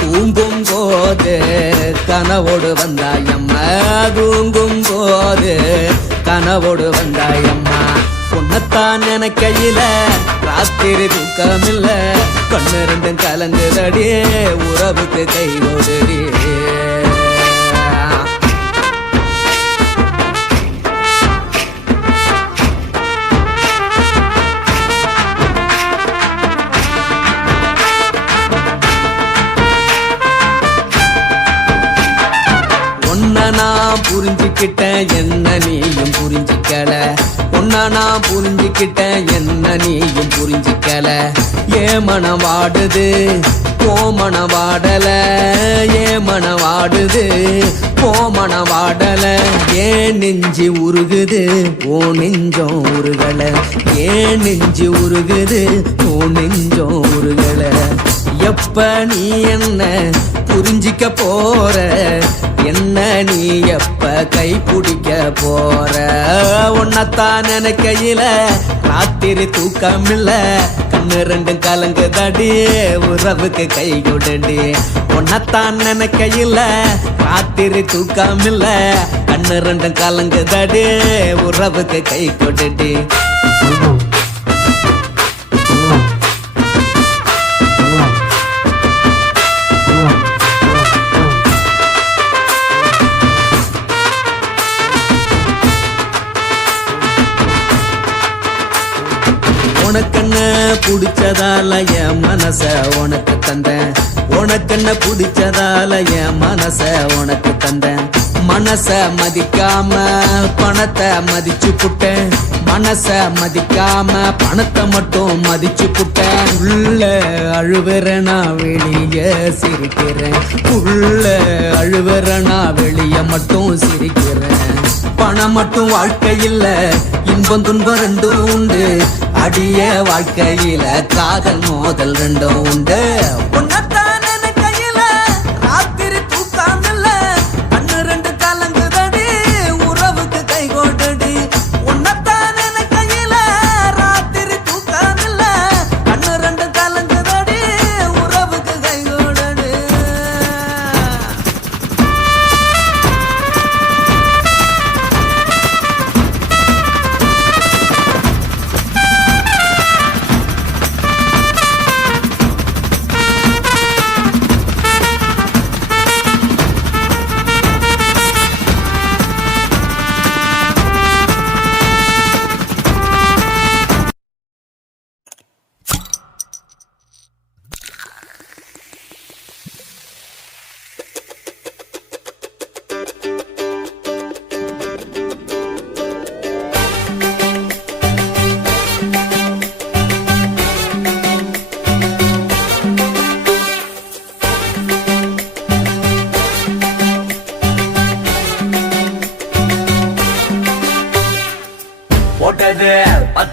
தூங்கும் போது கனவோடு வந்தாயம்மா தூங்கும் போது கனவோடு வந்தாயம்மா உன்னத்தான் நினைக்கையில ராத்திரி தூக்கமில்ல. கண்ணு ரெண்டும் கலங்குதடி உறவுக்கு கை ஓடுடி புரிஞ்சுக்கிட்டேன் என்ன நீயும் புரிஞ்சிக்கல? உன்னா நான் புரிஞ்சுக்கிட்டேன் என்ன நீயும் புரிஞ்சிக்கல? ஏ மனம் வாடுது போ மனம் வாடல. ஏ மனம் வாடுது போ மனம் வாடல. ஏன் நெஞ்சு உருகுது ஓ நெஞ்சம் உருகல. ஏன் நெஞ்சு உருகுது ஓ நெஞ்சம் உருகல. எப்ப நீ என்ன புரிஞ்சிக்க போற? என்ன நீ எப்ப கை பிடிக்க போற? உன்னத்தான் நினைக்கையில ராத்திரி தூக்கம் இல்ல கண்ணு ரெண்டு கலங்கு தடி உறவுக்கு கை கொடுடி. உன்னத்தான் நினைக்கையில ராத்திரி தூக்கம் இல்ல கண்ணு ரெண்டு கலங்கு தடி உறவுக்கு கை கொடுடி. உன்னை பிடிச்சதால என் மனச உனக்கு தந்தேன். மனச மதிக்காம பணத்தை மதிச்சு புட்டேன். மனச மதிக்காம பணத்தை மட்டும் மதிச்சு புட்டேன். உள்ள அழுவுற நான் வெளிய சிரிக்கிறேன். உள்ள அழுவுற நான் வெளிய மட்டும் சிரிக்கிறேன். பணம் மட்டும் வாழ்க்கை இல்ல இன்பம் துன்பம் ரெண்டும் உண்டு. அடிய வாழ்க்கையில காதல் மோதல் ரெண்டும் உண்டு.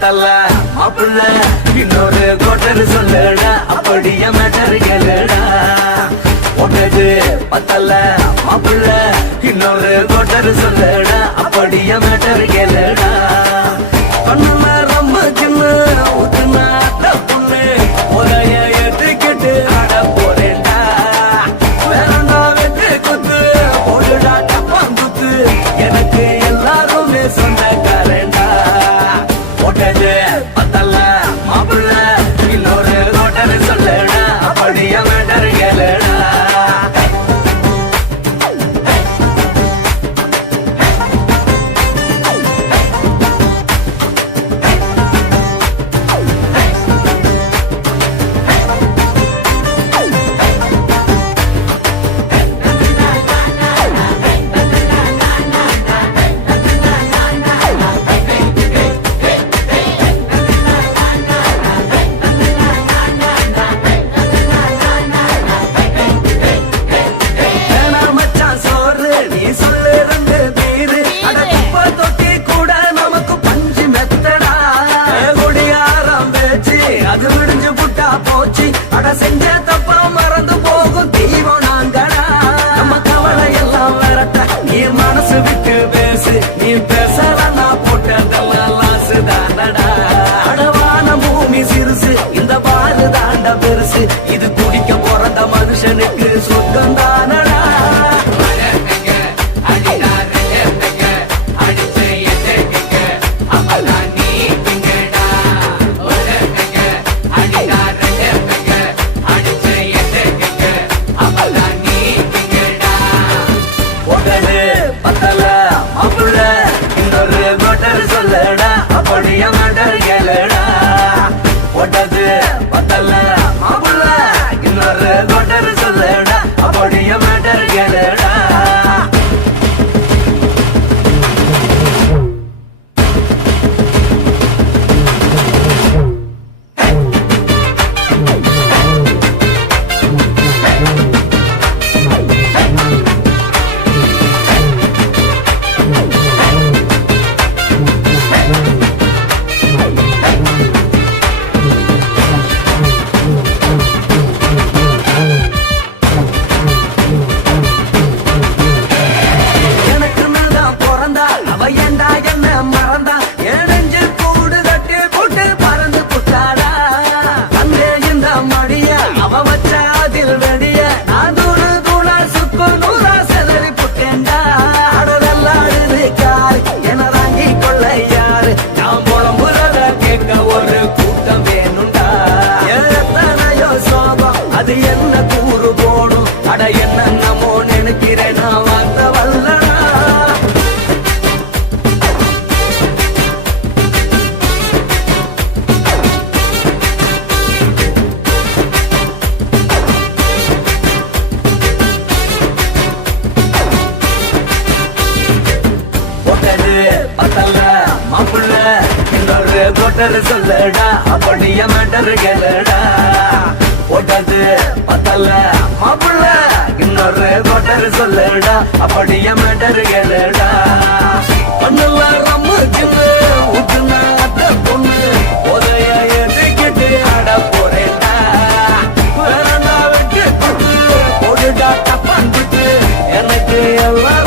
தல்ல மாப்பிள்ள இன்னொரு கோட்டர் சொல்லுடா அப்படியே மேட்டர் கேளுடா. உனது பத்தல்ல மாப்பிள்ள இன்னொரு கோட்டர் சொல்லுடா அப்படியே மேட்டர் கேளுடா. கண்ணுல ரொம்ப சின்ன ஊத்துனா மேட்டர் சொல்லடா அப்படிய மேட்டர் கேளடா. போட்டாச்சு பத்தல மாப்பிள்ள இன்னொரு கோட்டர் சொல்லடா அப்படிய மேட்டர் கேளடா. பண்ணல ரம்முக்குன்னு ஊத்துனா அத்த பொண்ணு உதய எதுக்கிட்டு ஆட போறேடா வேறண்டா விட்டு போட்டுடா தப்பான் விட்டு எனக்கு எல்லாம்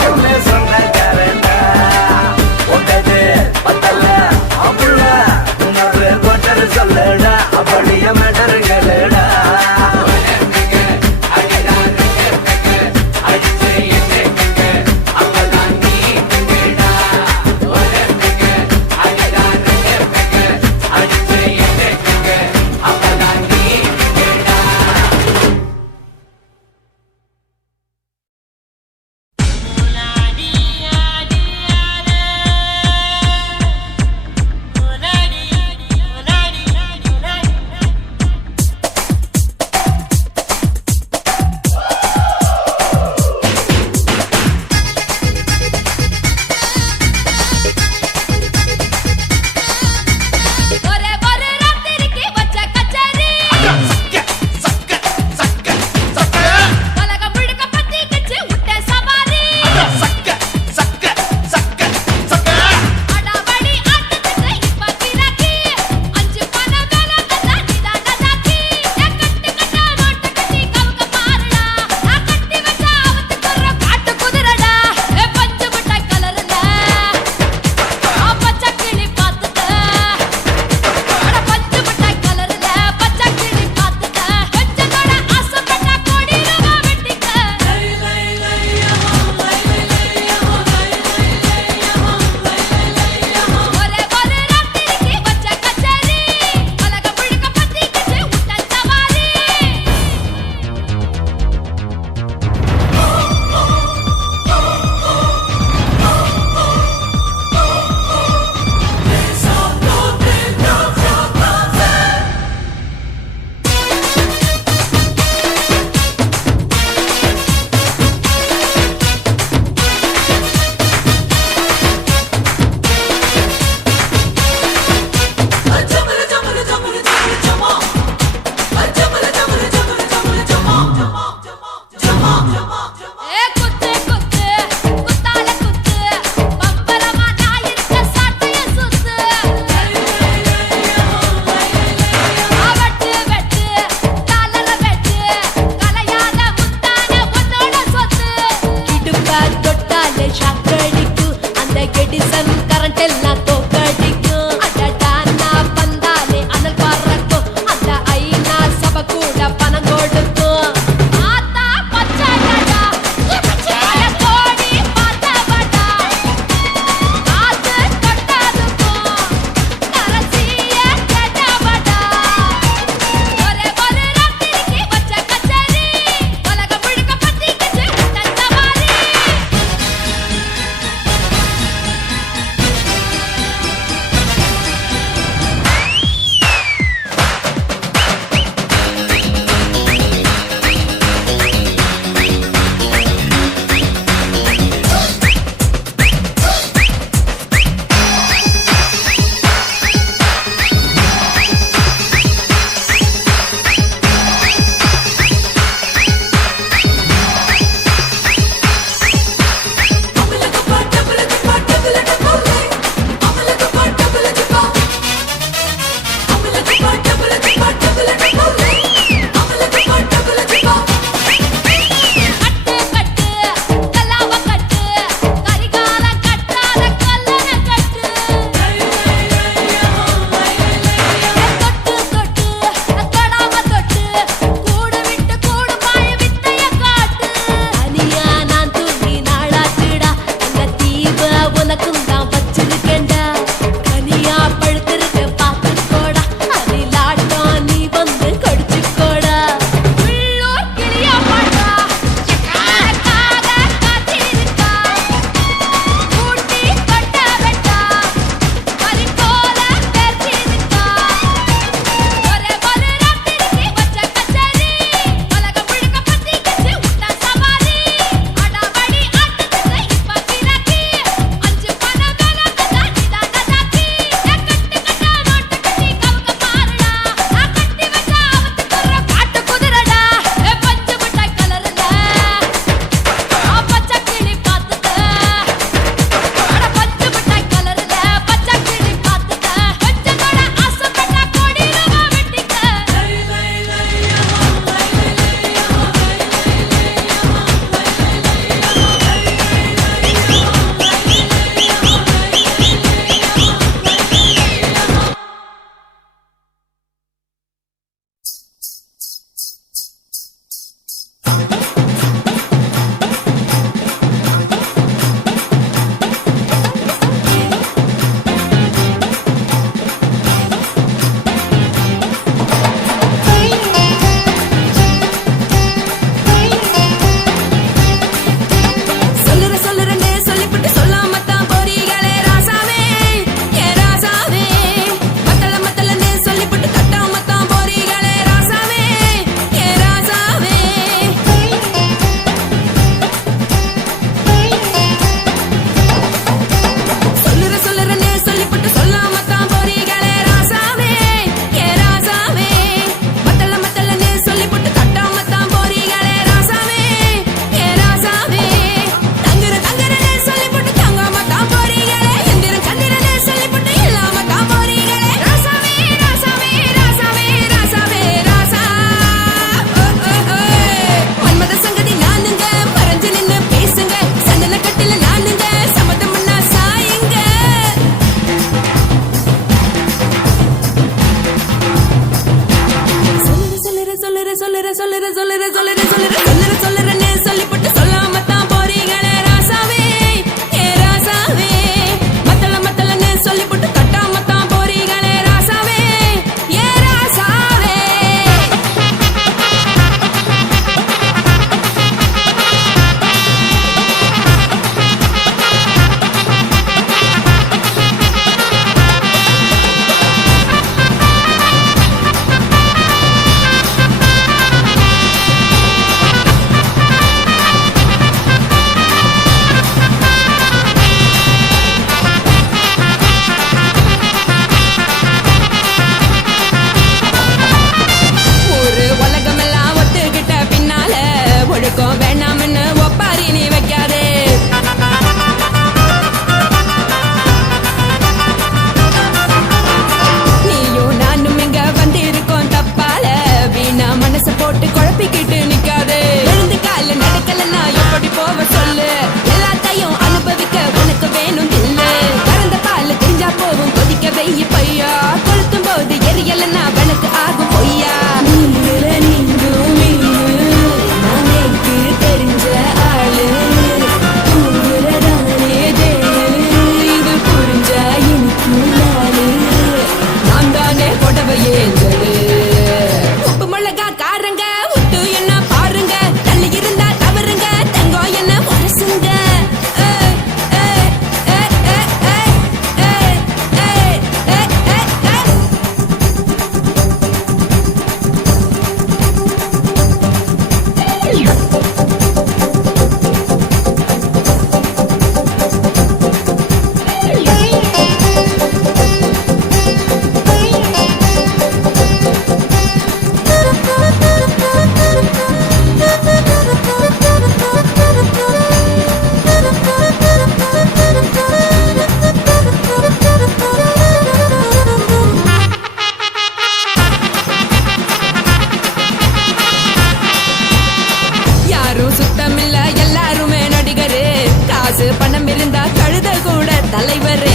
தலைவரு.